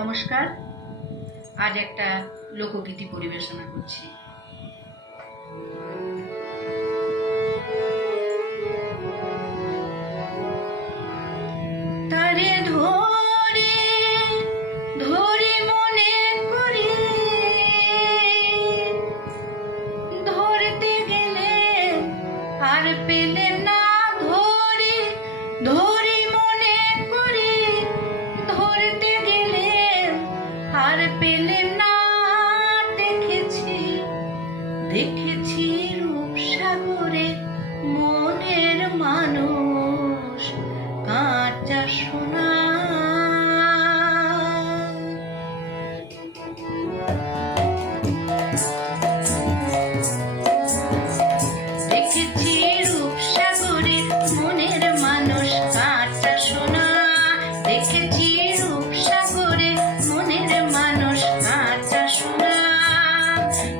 নমস্কার। আজ একটা লোকগীতি পরিবেশনা করছি। তারে ধরে ধরে মনে করি, ধরতে গেলে আর পেলেন না। ধরে ধরে মনে করি, ধরতে গেলে আর পেলেন না। দেখেছি দেখেছি রূপসাগরে মনের মানুষ কাঁচা সোনা। দেখেছি রূপসাগরে মনের মানুষ কাঁচা সোনা। দেখেছি রূপসাগরে মনের মানুষ কাঁচা সোনা।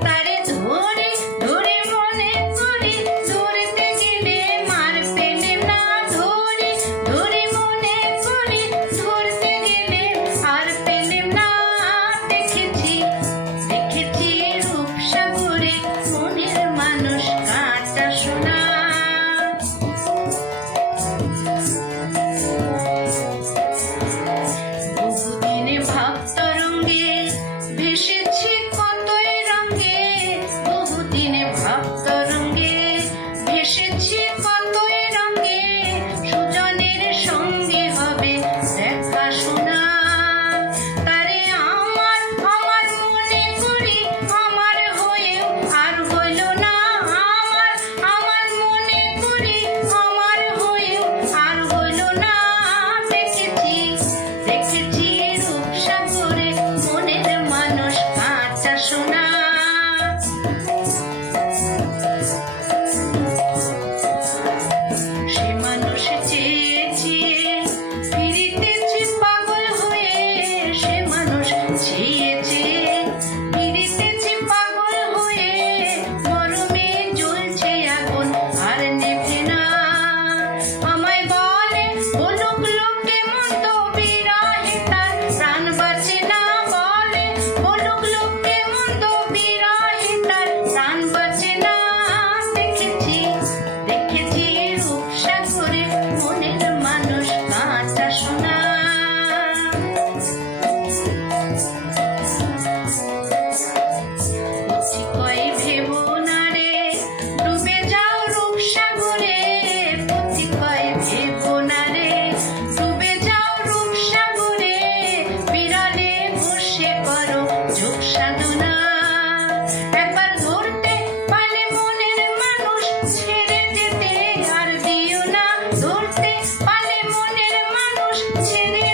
তারে ধরে ধরে মনে করি, ধরতে গেলে মার পেলে না। ধরে ধরে মনে করি, ধরতে গেলে আর পেলে না। দেখেছি দেখেছি রূপসাগরে মনের মানুষ কাঁচা সোনা। বহুদিনে ভাব তরঙ্গে ভেসেছি কতই রঙে। বহুদিনে ভাব তরঙ্গে ভেসেছি কতই রঙে। সুজনের সঙ্গে হবে দেখা শোনা। তারে আমার আমার মনে করি, আমার হয়েও আর হইল না। আমার আমার মনে করি, আমার হয়েও আর হইল না। দেখেছি দেখেছি রূপসাগরে মনের মানুষ কাঁচা সোনা। সে মানুষ চেয়ে চেয়ে ফিরিতেছি পাগল হয়ে। সে মানুষ চেয়ে চেয়ে ফিরিতেছি পাগল হয়ে। গরমে জ্বলছে আগুন আর নেভে না। আমায় বলে বলুক লোকে মন্দ বিরহে তার প্রাণ বাঁচে না। বলে বলুক লোকে মন্দ বিরহে তার প্রাণ বাঁচে না। দেখেছি দেখেছি রূপসাগরে মনের মানুষ কাঁচা সোনা। কয় ভেবো না রে ডুবে যাও রূপসাগরে। পথি কয় ভেবো না রে ডুবে যাও রূপসাগরে। বিড়ালে বসে করো যোগ সাধনা। একবার ধরতে পারলে মনের মানুষ ছেড়ে যেতে আর দিও না। ধরতে পারলে মনের মানুষ ছেড়ে